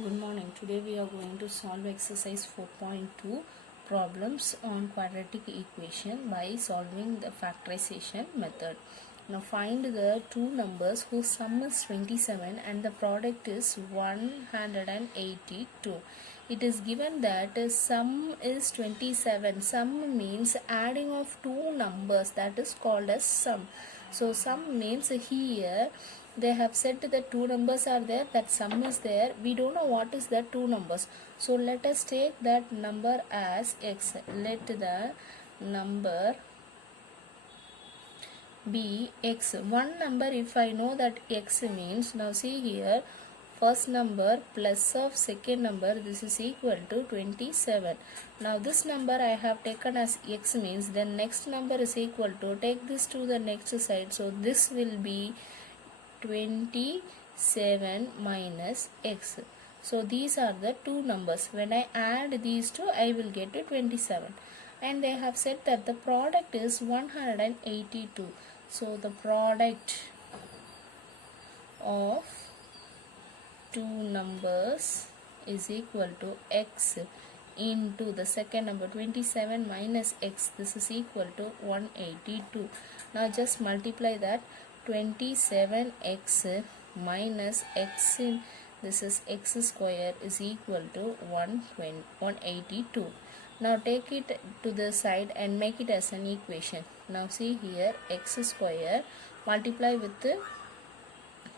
Good morning. Today we are going to solve exercise 4.2 problems on quadratic equation by solving the factorization method. Now find the two numbers whose sum is 27 and the product is 182. It is given that sum is 27. Sum means adding of two numbers, that is called as sum. So sum means here they have said that two numbers are there, that sum is there. We don't know what is that two numbers. So let us take that number as x. Let the number be x. One number, if I know that x means, now see here, first number plus of second number, this is equal to 27. Now this number I have taken as x means, then next number is equal to, take this to the next side, so this will be 27 minus x. So these are the two numbers. When I add these two, I will get to 27. And they have said that the product is 182. So the product of two numbers is equal to x into the second number 27 minus x. This is equal to 182. Now just multiply that. 27x minus x in this is x square is equal to 182. Now take it to the side and make it as an equation. Now see here, x square multiply with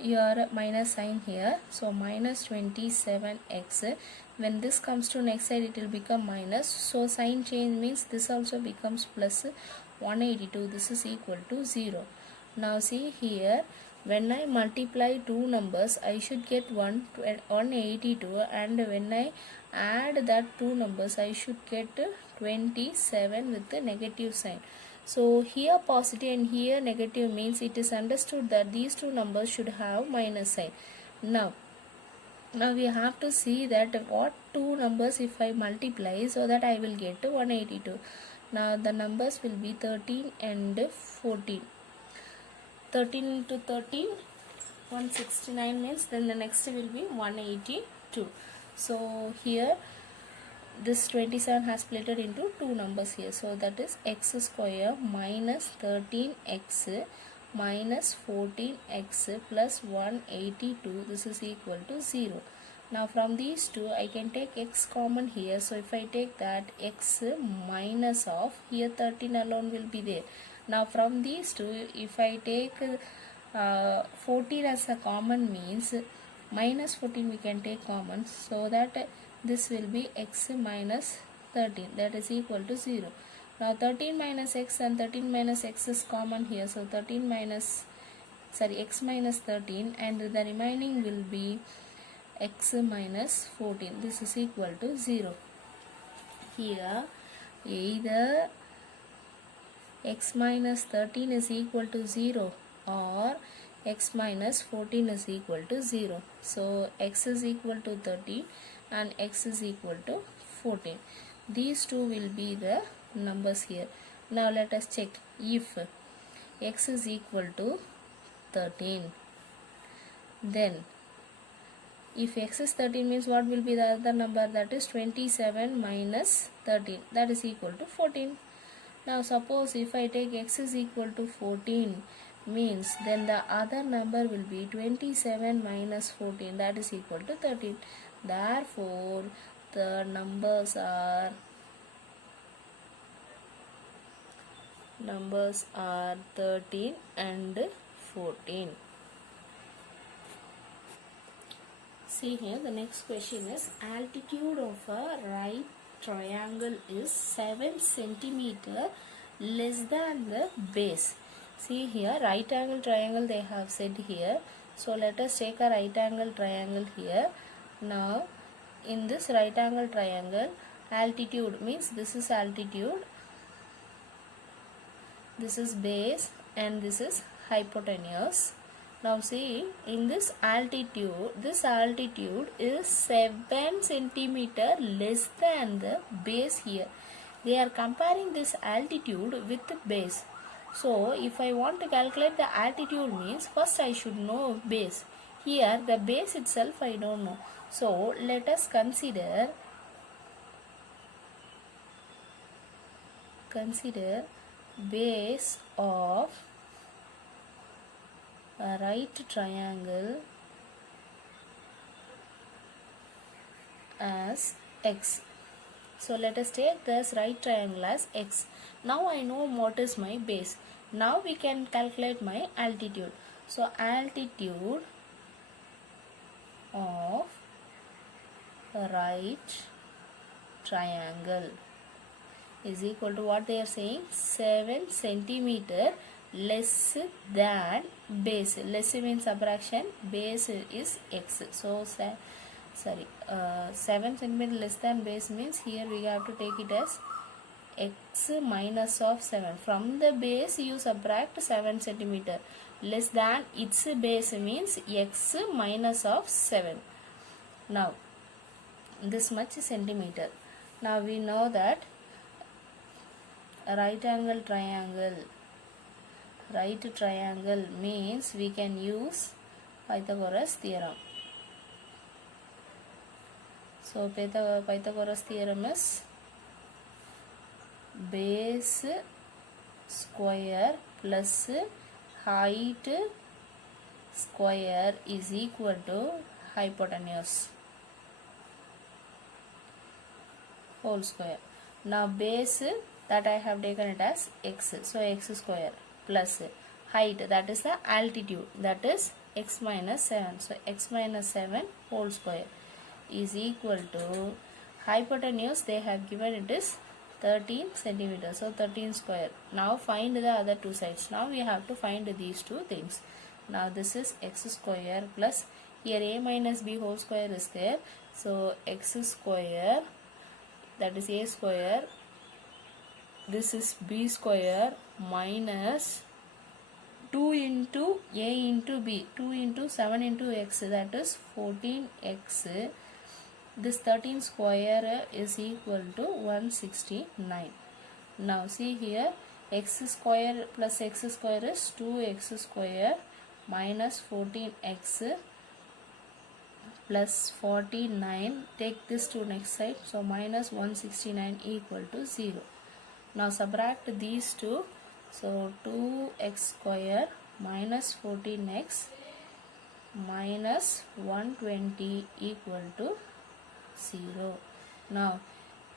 your minus sign here, so minus 27x. When this comes to next side, it will become minus, so sign change means this also becomes plus 182. This is equal to 0. Now see here, when I multiply two numbers, I should get 182, and when I add that two numbers, I should get 27 with the negative sign. So here positive and here negative means it is understood that these two numbers should have minus sign. Now we have to see that what two numbers if I multiply, so that I will get 182. Now the numbers will be 13 and 14. 13 into 13, 169 means, then the next will be 182. So here this 27 has split into two numbers here, so that is x square minus 13x minus 14x plus 182. This is equal to 0. Now from these two I can take x common here, so if I take that, x minus of here 13 alone will be there. Now from these two, if I take 14 as a common means minus 14 we can take common, so that this will be x minus 13, that is equal to 0. Now 13 minus x and 13 minus x is common here, so x minus 13, and the remaining will be x minus 14. This is equal to 0. Here either x minus 13 is equal to 0 or x minus 14 is equal to 0. So x is equal to 13 and x is equal to 14. These two will be the numbers here. Now let us check. If x is equal to 13, then if x is 13 means what will be the other number, that is 27 minus 13, that is equal to 14. Now suppose if I take x is equal to 14 means, then the other number will be 27 minus 14, that is equal to 13. Therefore the numbers are 13 and 14. See here, the next question is, altitude of a right triangle is 7 centimeter less than the base. See here, right angle triangle they have said here. So let us take a right angle triangle here. Now in this right angle triangle, altitude means this is altitude, this is base, and this is hypotenuse. Now see, in this altitude is 7 centimeter less than the base here. They are comparing this altitude with the base. So if I want to calculate the altitude means, first I should know base. Here the base itself I don't know. So let us consider base of a right triangle as x. So let us take this right triangle as x. Now I know what is my base. Now we can calculate my altitude. So altitude of a right triangle is equal to what they are saying, 7 centimeter less than base. Less means subtraction, base is x. So 7 centimeter less than base means here we have to take it as x minus of 7. From the base you subtract 7 centimeter. Less than its base means x minus of 7. Now this much centimeter. Now we know that a right triangle means we can use Pythagoras theorem. So Pythagoras theorem is base square plus height square is equal to hypotenuse whole square. Now base that I have taken it as x, so x square plus height, that is the altitude, that is x minus 7, so x minus 7 whole square is equal to hypotenuse they have given it is 13 centimeters, so 13 square. Now find the other two sides. Now we have to find these two things. Now this is x square plus here a minus b whole square is there, so x square, that is a square, this is b square minus 2 into a into b, 2 into 7 into x, that is 14x. This 13 square is equal to 169. Now see here, x square plus x square is 2x square minus 14x plus 49. Take this to next side, so minus 169 equal to 0. Now subtract these two, so 2x square minus 14x minus 120 equal to 0. Now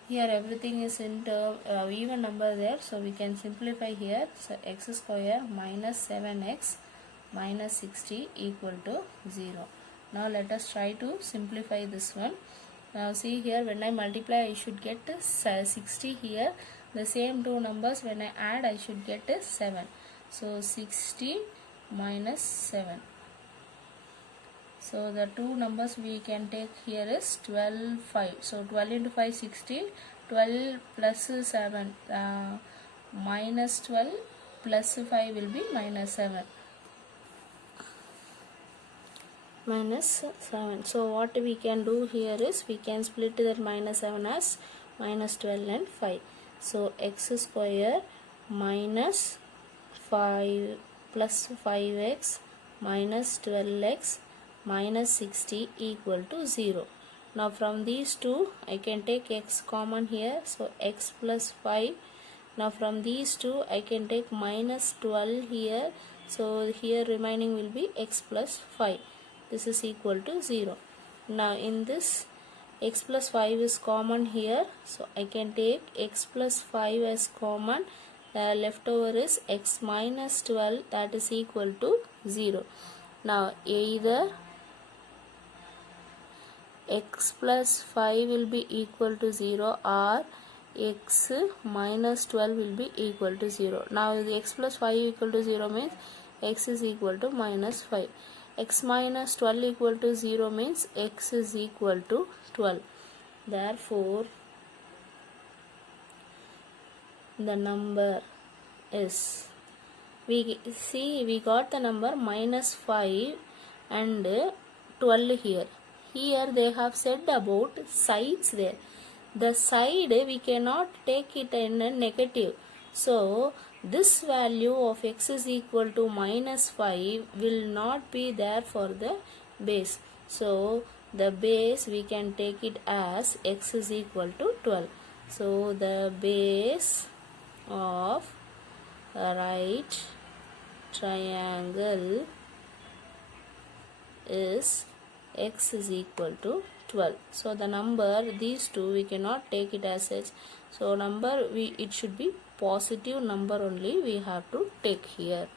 here everything is in term even number there, so we can simplify here. So x square minus 7x minus 60 equal to 0. Now let us try to simplify this one. Now see here, when I multiply I should get 60 here. The same two numbers when I add I should get 7. So 60 minus 7. So the two numbers we can take here is 12, 5. So 12 into 5, 16. 12 plus 7, minus 12 plus 5 will be minus 7. Minus 7. So what we can do here is we can split that minus 7 as minus 12 and 5. So x square minus 5 plus 5x minus 12x minus 60 equal to 0. Now from these two I can take x common here, so x plus 5. Now from these two I can take minus 12 here, so here remaining will be x plus 5. This is equal to 0. Now in this x plus 5 is common here, so I can take x plus 5 as common. Leftover is x minus 12, that is equal to 0. Now either x plus 5 will be equal to 0 or x minus 12 will be equal to 0. Now the x plus 5 equal to 0 means x is equal to minus 5. X minus 12 equal to 0 means x is equal to 12. Therefore the number is, we got the number minus 5 and 12 here. Here they have said about sides there. The side we cannot take it in a negative. So this value of x is equal to minus 5 will not be there for the base. So the base we can take it as x is equal to 12. So the base of a right triangle is x is equal to 12. So the number, these two we cannot take it as such. So number, it should be positive number only we have to take here.